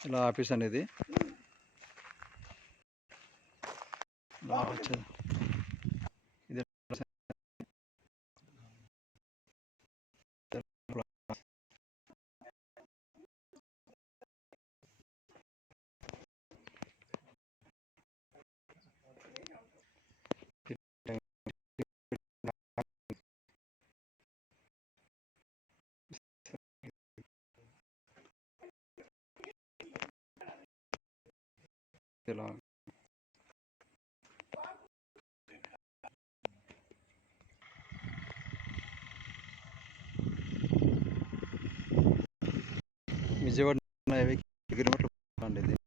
ఇలా ఆఫీస్ అనేది. ఇలా విజయవాడ హైవేకి కిలోమీటర్లు